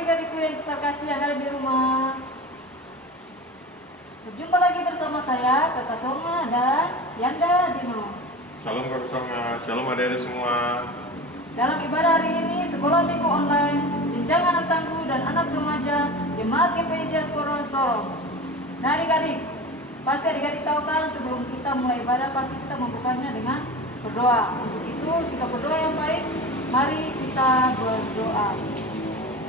adik-adikku yang terkasih yang ada di rumah. Berjumpa lagi bersama saya, Kakak Songa dan Yanda Dino. Shalom Kakak Songa, shalom adik-adik semua. Dalam ibadah hari ini, sekolah minggu online, jenjang anak tangguh dan anak remaja, Jemaat GPI Diaspora Sorong. Nah adik-adik, pasti adik-adik tahu kan sebelum kita mulai ibadah, pasti kita membukanya dengan berdoa. Untuk itu, sikap berdoa yang baik, mari kita berdoa.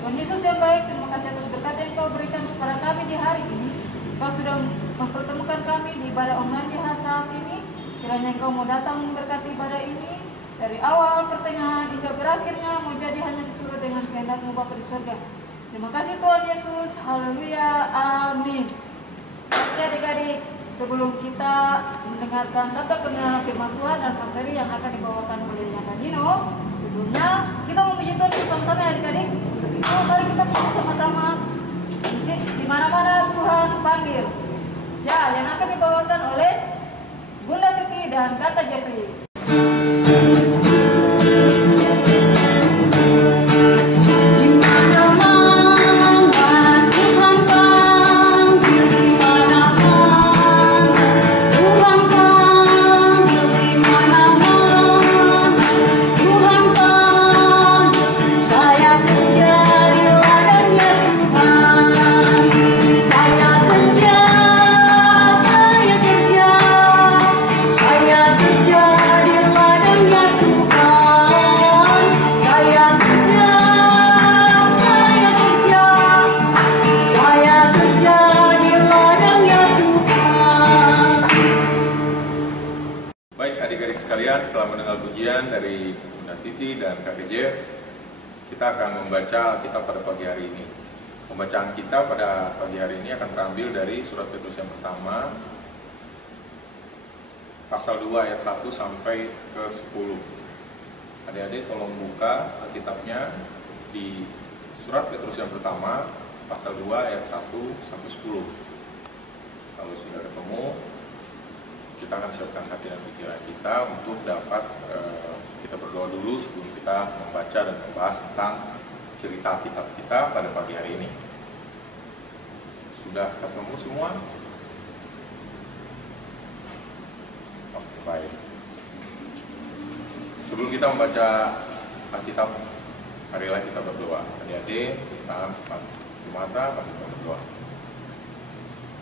Tuhan Yesus yang baik, terima kasih atas berkat yang Kau berikan kepada kami di hari ini. Kau sudah mempertemukan kami di ibadah online di saat ini. Kiranya Engkau mau datang memberkati ibadah ini dari awal, pertengahan, hingga berakhirnya mau jadi hanya seturut dengan kehendak-Mu Bapa di surga. Terima kasih Tuhan Yesus. Haleluya. Amin. Oke adik-adik, sebelum kita mendengarkan sabda kebenaran firman Tuhan dan materi yang akan dibawakan oleh Yanda Dino, sebelumnya kita memuji Tuhan bersama-sama ya adik-adik. Untuk itu mari kita puji sama-sama di mana-mana Tuhan panggil. Ya, yang akan dibawakan oleh Bunda Tuti dan Kakak Jeffrey. Setelah mendengar pujian dari Bunda Titi dan Kakek Jeff, kita akan membaca Alkitab pada pagi hari ini. Pembacaan kita pada pagi hari ini akan terambil dari surat Petrus yang pertama, pasal 2 ayat 1 sampai ke 10. Adik-adik tolong buka Alkitabnya di surat Petrus yang pertama, pasal 2 ayat 1 sampai 10. Kalau sudah ketemu, kita akan siapkan hati dan pikiran kita untuk dapat kita berdoa dulu sebelum kita membaca dan membahas tentang cerita kitab kita pada pagi hari ini. Sudah ketemu semua? Oke, baik. Sebelum kita membaca Alkitab, marilah kita berdoa. Adik-adik, kita tutup mata, kita berdoa.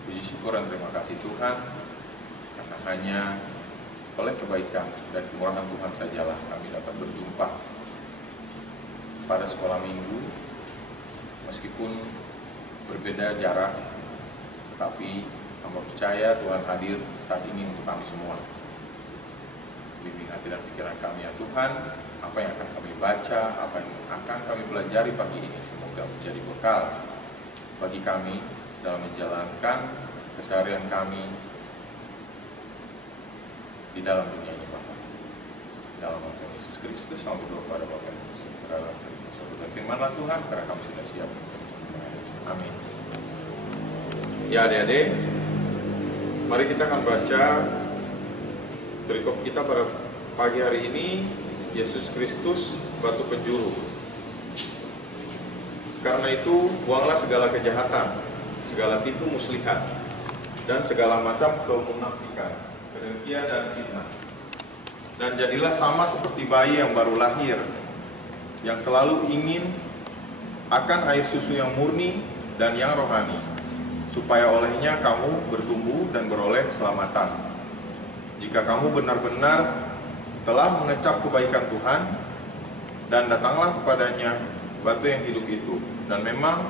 Puji syukur dan terima kasih Tuhan, karena hanya oleh kebaikan dan kemurahan Tuhan sajalah kami dapat berjumpa pada sekolah minggu, meskipun berbeda jarak, tetapi kami percaya Tuhan hadir saat ini untuk kami semua. Bimbing hati dan pikiran kami ya Tuhan, apa yang akan kami baca, apa yang akan kami pelajari pagi ini, semoga menjadi bekal bagi kami dalam menjalankan keseharian kami di dalam dunia ini Bapak. Dalam nama Tuhan Yesus Kristus, kami berdoa kepada Bapa yang berada di surga. Firman-Lah Tuhan, karena kami sudah siap. Amin. Ya adik-adik, mari kita akan baca perikop kita pada pagi hari ini, Yesus Kristus, batu penjuru. Karena itu, buanglah segala kejahatan, segala tipu muslihat, dan segala macam kemunafikan, kedengkian dan fitnah. Dan jadilah sama seperti bayi yang baru lahir, yang selalu ingin akan air susu yang murni dan yang rohani, supaya olehnya kamu bertumbuh dan beroleh keselamatan. Jika kamu benar-benar telah mengecap kebaikan Tuhan, dan datanglah kepadanya batu yang hidup itu, dan memang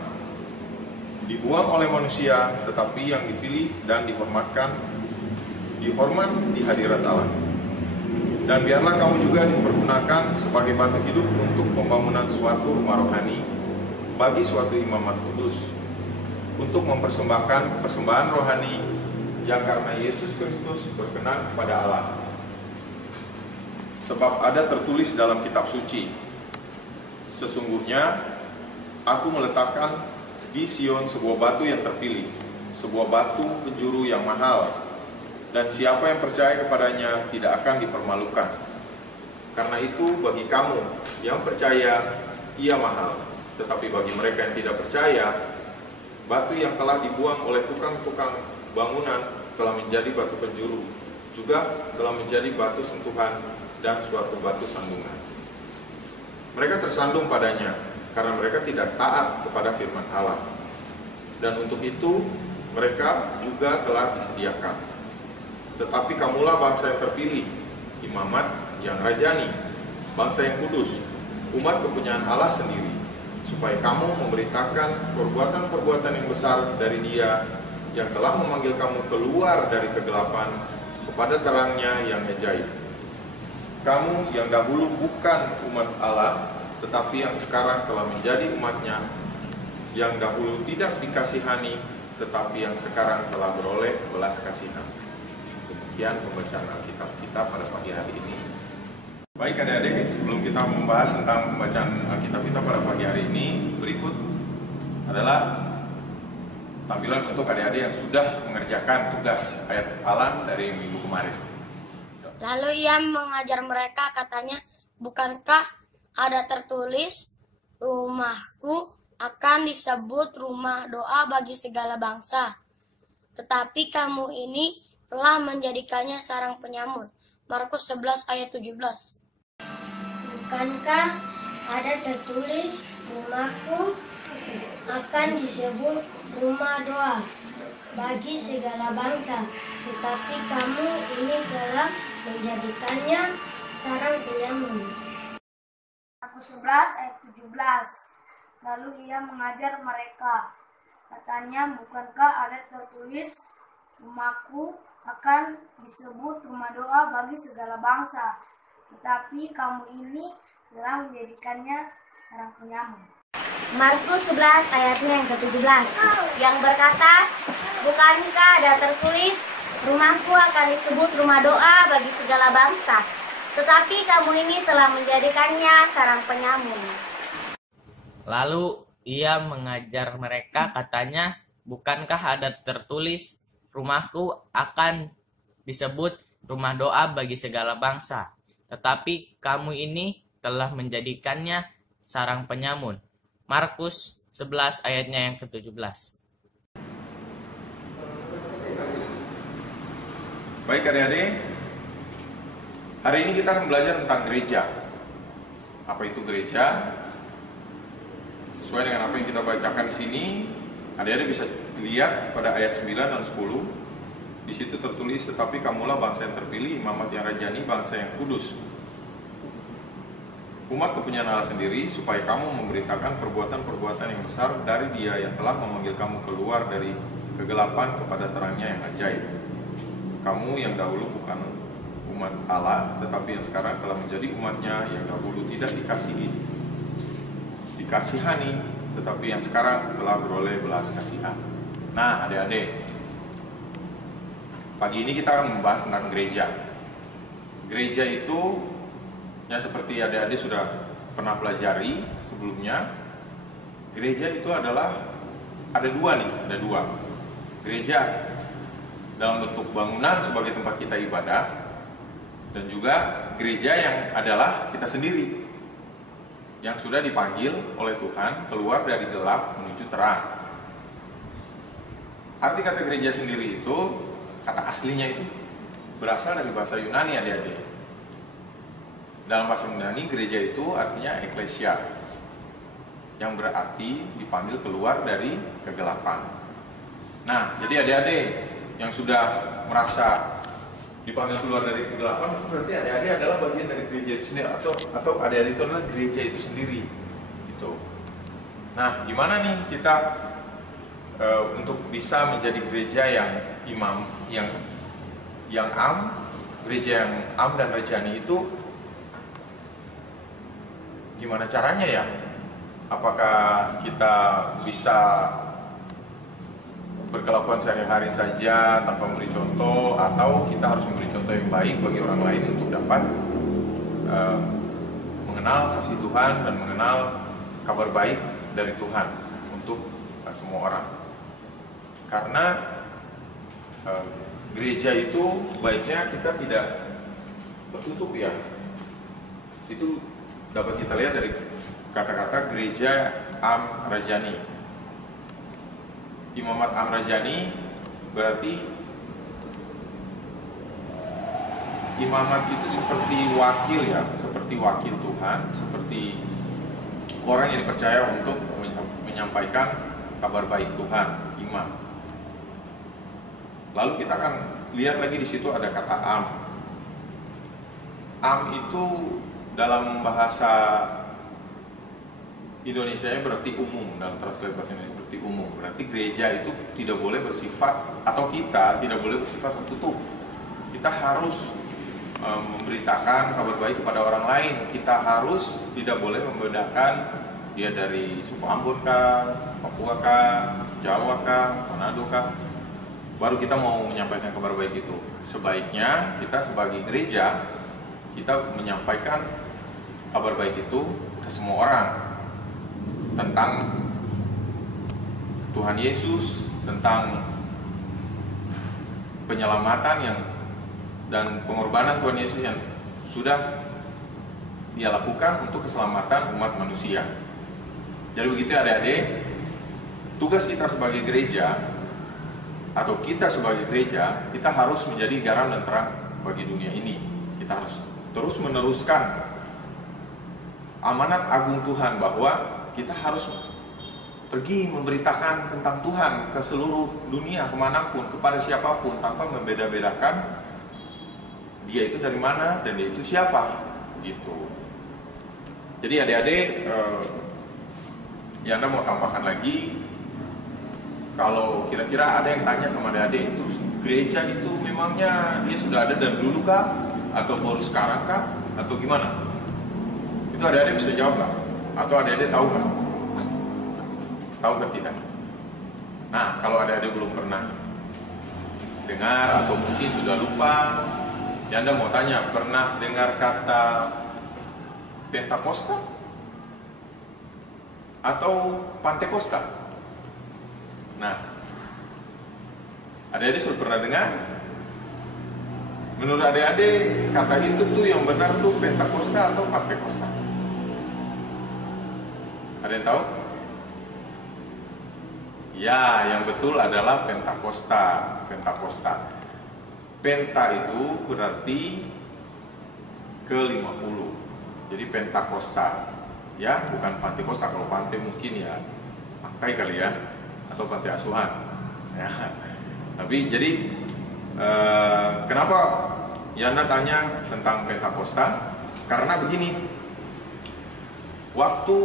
dibuang oleh manusia, tetapi yang dipilih dan dihormat di hadirat Allah. Dan biarlah kamu juga dipergunakan sebagai batu hidup untuk pembangunan suatu rumah rohani bagi suatu imamat kudus, untuk mempersembahkan persembahan rohani yang karena Yesus Kristus berkenan kepada Allah. Sebab ada tertulis dalam kitab suci, sesungguhnya aku meletakkan di Sion sebuah batu yang terpilih, sebuah batu penjuru yang mahal, dan siapa yang percaya kepadanya tidak akan dipermalukan. Karena itu bagi kamu yang percaya, ia mahal. Tetapi bagi mereka yang tidak percaya, batu yang telah dibuang oleh tukang-tukang bangunan telah menjadi batu penjuru, juga telah menjadi batu sentuhan dan suatu batu sandungan. Mereka tersandung padanya karena mereka tidak taat kepada firman Allah. Dan untuk itu mereka juga telah disediakan. Tetapi kamulah bangsa yang terpilih, imamat yang rajani, bangsa yang kudus, umat kepunyaan Allah sendiri, supaya kamu memberitakan perbuatan-perbuatan yang besar dari Dia yang telah memanggil kamu keluar dari kegelapan kepada terangnya yang ajaib. Kamu yang dahulu bukan umat Allah, tetapi yang sekarang telah menjadi umatnya, yang dahulu tidak dikasihani, tetapi yang sekarang telah beroleh belas kasihan. Demikian pembacaan Alkitab kita pada pagi hari ini. Baik adik-adik, sebelum kita membahas tentang pembacaan Alkitab kita pada pagi hari ini, berikut adalah tampilan untuk adik-adik yang sudah mengerjakan tugas ayat hafalan dari minggu kemarin. Lalu ia mengajar mereka, katanya, bukankah ada tertulis, rumahku akan disebut rumah doa bagi segala bangsa. Tetapi kamu ini telah menjadikannya sarang penyamun. Markus 11 ayat 17. Bukankah ada tertulis, rumahku akan disebut rumah doa bagi segala bangsa. Tetapi kamu ini telah menjadikannya sarang penyamun. Markus 11 ayat 17. Lalu ia mengajar mereka, katanya, bukankah ada tertulis, rumahku akan disebut rumah doa bagi segala bangsa, tetapi kamu ini telah menjadikannya sarang penyamun. Markus 11 ayatnya yang ke-17 yang berkata, bukankah ada tertulis, rumahku akan disebut rumah doa bagi segala bangsa, tetapi kamu ini telah menjadikannya sarang penyamun. Lalu ia mengajar mereka, katanya, bukankah ada tertulis, rumahku akan disebut rumah doa bagi segala bangsa, tetapi kamu ini telah menjadikannya sarang penyamun. Markus 11 ayatnya yang ke-17. Baik adik-adik, hari ini kita akan belajar tentang gereja. Apa itu gereja? Sesuai dengan apa yang kita bacakan di sini, adik-adik bisa lihat pada ayat 9 dan 10. Di situ tertulis, tetapi kamulah bangsa yang terpilih, imamat yang rajani, bangsa yang kudus, umat kepunyaan Allah sendiri, supaya kamu memberitakan perbuatan-perbuatan yang besar dari Dia yang telah memanggil kamu keluar dari kegelapan kepada terangnya yang ajaib. Kamu yang dahulu bukan umat Allah, tetapi yang sekarang telah menjadi umatnya, yang dahulu tidak dikasihani, tetapi yang sekarang telah beroleh belas kasihan. Nah, adik-adik, pagi ini kita akan membahas tentang gereja. Gereja itu, ya seperti adik-adik sudah pernah pelajari sebelumnya, gereja itu adalah ada dua. Gereja dalam bentuk bangunan sebagai tempat kita ibadah, dan juga gereja yang adalah kita sendiri, yang sudah dipanggil oleh Tuhan keluar dari gelap menuju terang. Arti kata gereja sendiri itu, kata aslinya itu berasal dari bahasa Yunani adik-adik. Dalam bahasa Yunani, gereja itu artinya eklesia, yang berarti dipanggil keluar dari kegelapan. Nah, jadi adik-adik yang sudah merasa dipanggil keluar dari kegelapan, berarti adik-adik adalah bagian dari gereja itu sendiri, atau adik-adik itu adalah gereja itu sendiri, gitu. Nah, gimana nih kita untuk bisa menjadi gereja yang imam, yang am, gereja yang am dan rajani itu? Gimana caranya ya? Apakah kita bisa berkelakuan sehari-hari saja tanpa memberi contoh, atau kita harus memberi contoh yang baik bagi orang lain untuk dapat mengenal kasih Tuhan dan mengenal kabar baik dari Tuhan untuk semua orang. Karena gereja itu baiknya kita tidak tertutup ya. Itu dapat kita lihat dari kata-kata gereja Am-Rajani. Imamat Am-Rajani berarti imamat itu seperti wakil ya, seperti wakil Tuhan, seperti orang yang dipercaya untuk menyampaikan kabar baik Tuhan, imam. Lalu kita akan lihat lagi di situ ada kata am. Am itu dalam bahasa Indonesianya berarti umum, dalam translate bahasa Indonesia berarti umum. Berarti gereja itu tidak boleh bersifat, atau kita tidak boleh bersifat tertutup. Kita harus memberitakan kabar baik kepada orang lain. Kita harus tidak boleh membedakan dia dari suku Ambon kah, Papua kah, Jawa kah, Manado kah. Baru kita mau menyampaikan kabar baik itu. Sebaiknya kita sebagai gereja, kita menyampaikan kabar baik itu ke semua orang tentang Tuhan Yesus, tentang penyelamatan yang dan pengorbanan Tuhan Yesus yang sudah Dia lakukan untuk keselamatan umat manusia. Jadi begitu adik-adik, tugas kita sebagai gereja atau kita sebagai gereja, kita harus menjadi garam dan terang bagi dunia ini. Kita harus terus meneruskan amanat agung Tuhan bahwa kita harus pergi memberitakan tentang Tuhan ke seluruh dunia, kemanapun, kepada siapapun, tanpa membeda-bedakan dia itu dari mana dan dia itu siapa, gitu. Jadi adik-adik, Anda mau tambahkan lagi, kalau kira-kira ada yang tanya sama adik-adik, terus gereja itu memangnya dia sudah ada dari dulu kah? Atau baru sekarang kah? Atau gimana? Itu adik-adik bisa jawab nggak? Atau adik-adik tahu nggak? Tahu atau tidak? Nah, kalau adik-adik belum pernah dengar atau mungkin sudah lupa, ya Anda mau tanya, pernah dengar kata Pentakosta? Atau Pantekosta? Nah, adik-adik sudah pernah dengar? Menurut adik-adik, kata itu tuh yang benar tuh Pentakosta atau Pantekosta? Ada yang tahu? Ya, yang betul adalah Pentakosta. Pentakosta. Penta itu berarti ke-50. Jadi Pentakosta. Ya, bukan Pantekosta. Kalau Pante mungkin ya pantai kali ya, atau pantai asuhan. Ya. Tapi jadi kenapa Yana tanya tentang Pentakosta? Karena begini. Waktu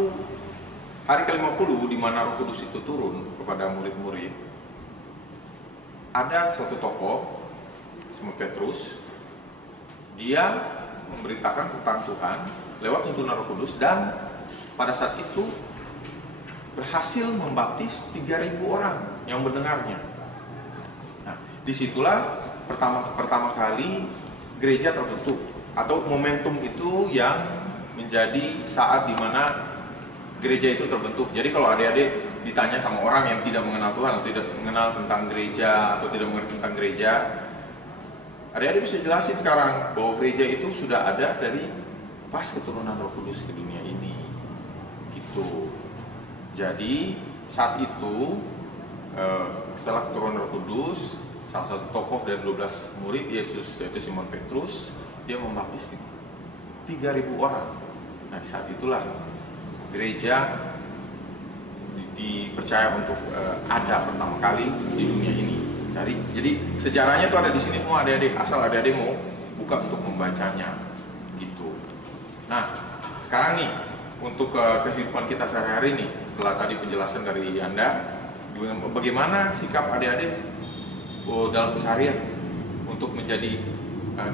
hari ke-50 di mana Roh Kudus itu turun kepada murid-murid, ada satu tokoh, Simon Petrus, dia memberitakan tentang Tuhan lewat tuntunan Roh Kudus, dan pada saat itu berhasil membaptis 3.000 orang yang mendengarnya. Nah, disitulah pertama kali gereja terbentuk, atau momentum itu yang menjadi saat dimana gereja itu terbentuk. Jadi kalau adik-adik ditanya sama orang yang tidak mengenal Tuhan atau tidak mengenal tentang gereja atau tidak mengerti tentang gereja, adik-adik bisa jelasin sekarang bahwa gereja itu sudah ada dari pas keturunan Roh Kudus ke dunia ini, gitu. Jadi saat itu setelah keturunan Roh Kudus, salah satu tokoh dari 12 murid Yesus yaitu Simon Petrus, dia membaptis 3.000 orang. Nah, di saat itulah gereja dipercaya untuk ada pertama kali di dunia ini. Jadi sejarahnya itu ada di sini semua adik-adik, asal adik-adik mau buka untuk membacanya, gitu. Nah, sekarang nih untuk kehidupan kita sehari-hari nih, setelah tadi penjelasan dari Anda, bagaimana sikap adik-adik dalam keseharian untuk menjadi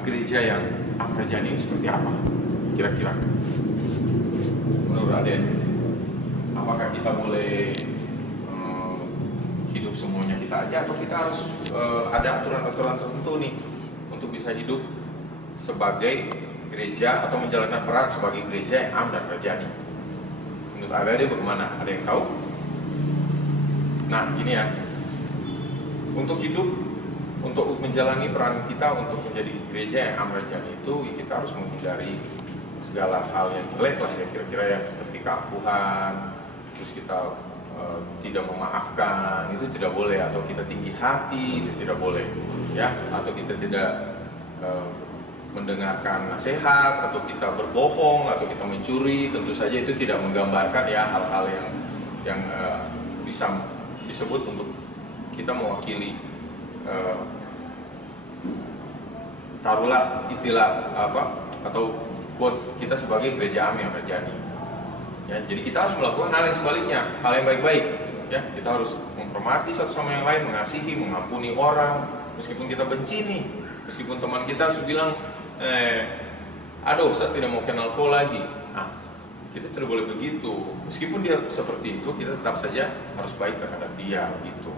gereja yang Am-Rajani ini seperti apa? Kira-kira menurut adik-adik, apakah kita boleh hidup semuanya kita aja, atau kita harus ada aturan-aturan tertentu nih untuk bisa hidup sebagai gereja atau menjalankan peran sebagai gereja yang Am dan Rajani? Menurut adik-adik bagaimana? Ada yang tahu? Nah, ini ya, untuk hidup, untuk menjalani peran kita untuk menjadi gereja yang Am Rajani itu, kita harus menghindari segala hal yang jelek lah ya, kira-kira yang seperti keangkuhan, terus kita tidak memaafkan, itu tidak boleh, atau kita tinggi hati, itu tidak boleh ya, atau kita tidak mendengarkan nasihat, atau kita berbohong, atau kita mencuri. Tentu saja itu tidak menggambarkan ya hal-hal yang bisa disebut untuk kita mewakili taruhlah istilah apa atau quotes kita sebagai gereja Am yang terjadi. Ya, jadi kita harus melakukan hal yang sebaliknya, hal yang baik-baik. Ya, kita harus menghormati satu sama yang lain, mengasihi, mengampuni orang, meskipun kita benci nih, meskipun teman kita harus bilang, aduh, saya tidak mau kenal kau lagi. Nah, kita tidak boleh begitu. Meskipun dia seperti itu, kita tetap saja harus baik terhadap dia, gitu.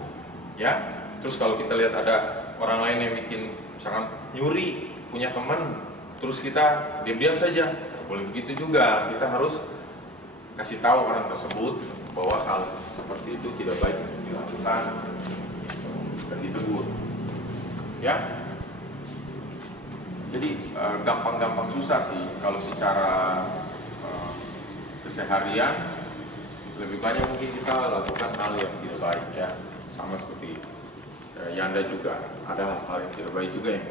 Ya, terus kalau kita lihat ada orang lain yang bikin, misalkan nyuri, punya teman, terus kita diam-diam saja, tidak boleh begitu juga. Kita harus kasih tahu orang tersebut bahwa hal seperti itu tidak baik untuk dilakukan dan ditegur. Ya, jadi gampang-gampang susah sih kalau secara keseharian lebih banyak mungkin kita lakukan hal yang tidak baik ya, sama seperti Yanda juga ada hal yang tidak baik juga yang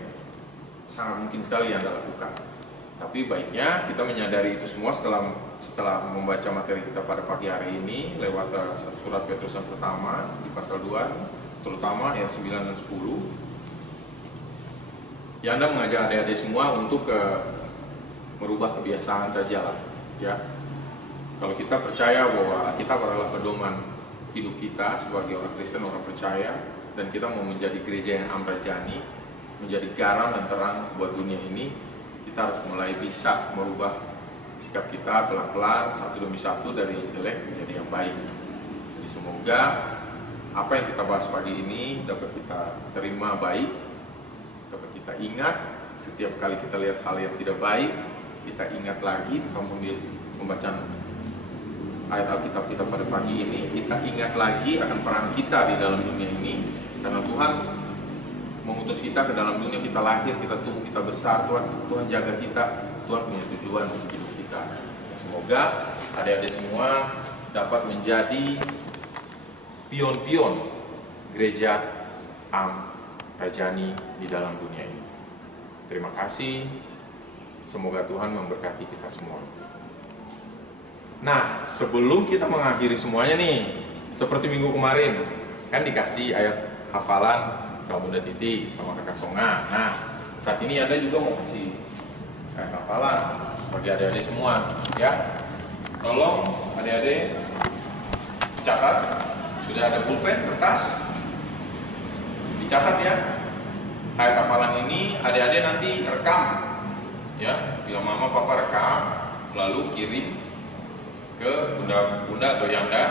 sangat mungkin sekali Yanda lakukan. Tapi baiknya kita menyadari itu semua setelah membaca materi kita pada pagi hari ini lewat surat Petrus yang pertama di pasal 2, terutama ayat 9 dan 10. Yanda mengajak adik-adik semua untuk merubah kebiasaan saja lah, ya. Kalau kita percaya bahwa kita adalah pedoman hidup kita sebagai orang Kristen, orang percaya, dan kita mau menjadi gereja yang amrajani, menjadi garam dan terang buat dunia ini, kita harus mulai bisa merubah sikap kita pelan-pelan, satu demi satu, dari yang jelek menjadi yang baik. Jadi semoga apa yang kita bahas pagi ini dapat kita terima baik, dapat kita ingat. Setiap kali kita lihat hal yang tidak baik, kita ingat lagi tentang pembacaan ayat Alkitab kita pada pagi ini. Kita ingat lagi akan peran kita di dalam dunia ini, karena Tuhan mengutus kita ke dalam dunia, kita lahir, kita tumbuh, kita besar. Tuhan jaga kita, Tuhan punya tujuan untuk hidup kita. Semoga adik-adik semua dapat menjadi pion-pion gereja Am Rajani di dalam dunia ini. Terima kasih, semoga Tuhan memberkati kita semua. Nah, sebelum kita mengakhiri semuanya nih, seperti minggu kemarin kan dikasih ayat hafalan sama Bunda Titi, sama Kakak Songa. Nah, saat ini Anda juga mau kasih ayat hafalan bagi adik-adik semua, ya. Tolong adik-adik catat, sudah ada pulpen, kertas, dicatat ya. Ayat hafalan ini adik-adik nanti rekam, ya. Bila mama papa rekam, lalu kirim ke bunda atau Yanda,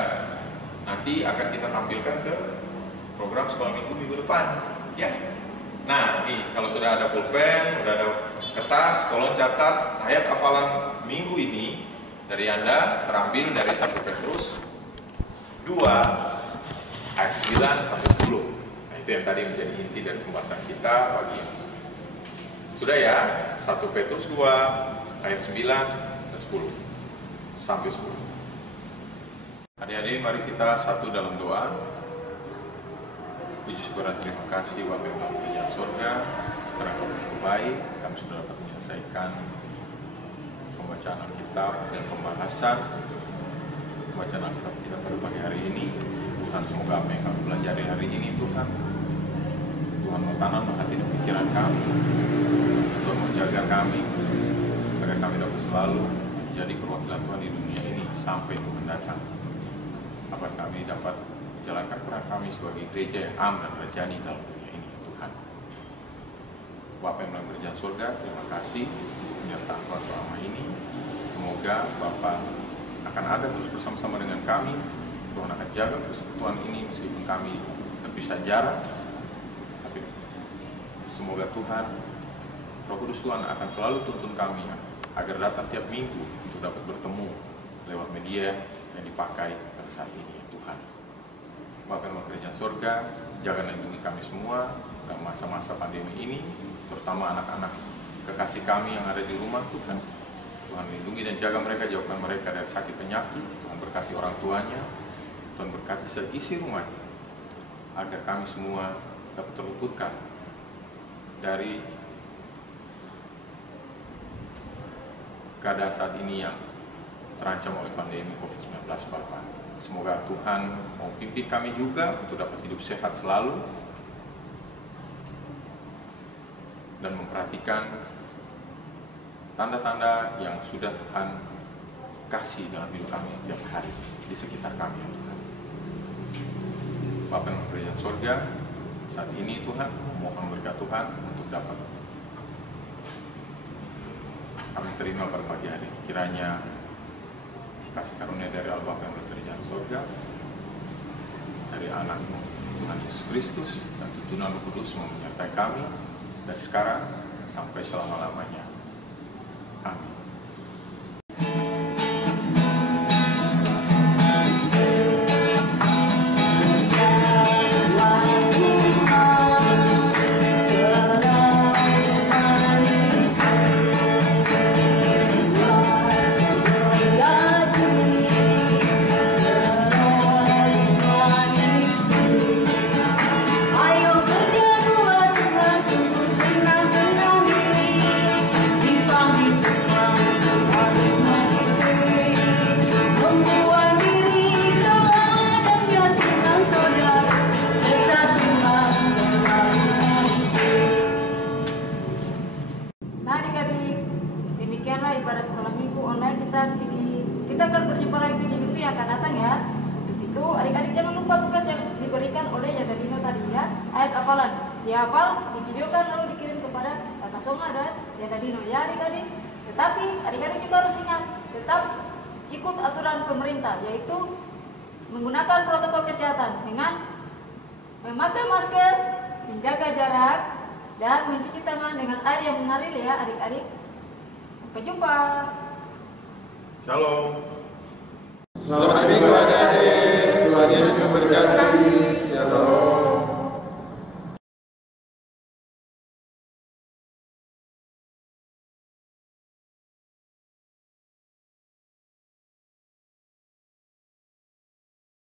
nanti akan kita tampilkan ke program sekolah minggu depan, ya. Nah, nih kalau sudah ada pulpen, sudah ada kertas, tolong catat ayat hafalan minggu ini dari Anda terambil dari 1 Petrus 2 ayat 9 sampai 10. Nah, itu yang tadi menjadi inti dari pembahasan kita pagi ini. Sudah ya, 1 Petrus 2 ayat 9 dan 10 sampai 10. Adik-adik, mari kita satu dalam doa. Puji syukur dan terima kasih Bapa yang Maha Kerajaan Surga. Sekarang Kau begitu baik, kami sudah dapat menyelesaikan pembacaan Alkitab dan pembahasan pembacaan Alkitab kita pada pagi hari ini. Tuhan, semoga apa yang kami pelajari hari ini, Tuhan mau tanam hati dan pikiran kami. Tuhan mau jaga kami agar kami dapat selalu menjadi perwakilan Tuhan di dunia ini sampai Tuhan datang. Agar kami dapat jalankan peran kami sebagai gereja yang am dan rajani dalam dunia ini, Tuhan. Bapa yang dalam kerajaan surga, terima kasih untuk penyertaan Tuhan selama ini. Semoga Bapa akan ada terus bersama-sama dengan kami. Tuhan akan jaga terus Tuhan ini meskipun kami terpisah jarak. Tapi semoga Tuhan, Roh Kudus Tuhan akan selalu tuntun kami agar datang tiap minggu untuk dapat bertemu lewat media yang dipakai pada saat ini, Tuhan. Bapa yang kerajaan surga, jaga dan lindungi kami semua dalam masa-masa pandemi ini, terutama anak-anak kekasih kami yang ada di rumah, Tuhan. Tuhan lindungi dan jaga mereka, jauhkan mereka dari sakit penyakit. Tuhan berkati orang tuanya, Tuhan berkati seisi rumahnya, agar kami semua dapat terluputkan dari keadaan saat ini yang terancam oleh pandemi COVID-19 Bapak. Semoga Tuhan mau pimpin kami juga untuk dapat hidup sehat selalu dan memperhatikan tanda-tanda yang sudah Tuhan kasih dalam hidup kami tiap hari di sekitar kami, Tuhan. Bapa yang berada di surga, saat ini Tuhan mohon berkat Tuhan untuk dapat kami terima pada pagi hari. Kiranya kasih karunia dari Allah Bapa yang berada di surga, dari anak Tuhan Yesus Kristus dan tuntunan Roh Kudus menyertai kami dari sekarang sampai selama-lamanya. Amin. Nah adik-adik, demikianlah ibadah sekolah minggu online di saat ini. Kita akan berjumpa lagi di minggu yang akan datang ya. Untuk itu adik-adik jangan lupa tugas yang diberikan oleh Yadadino tadi ya. Ayat hafalan dihafal, divideokan lalu dikirim kepada Kakak Songa dan Yadadino ya adik-adik. Tetapi adik-adik juga harus ingat, tetap ikut aturan pemerintah, yaitu menggunakan protokol kesehatan dengan memakai masker, menjaga jarak, dan mencuci tangan dengan air yang mengalir ya adik-adik. Sampai jumpa. Shalom. Selamat minggu adik-adik. Tuhan Yesus memberkati. Shalom.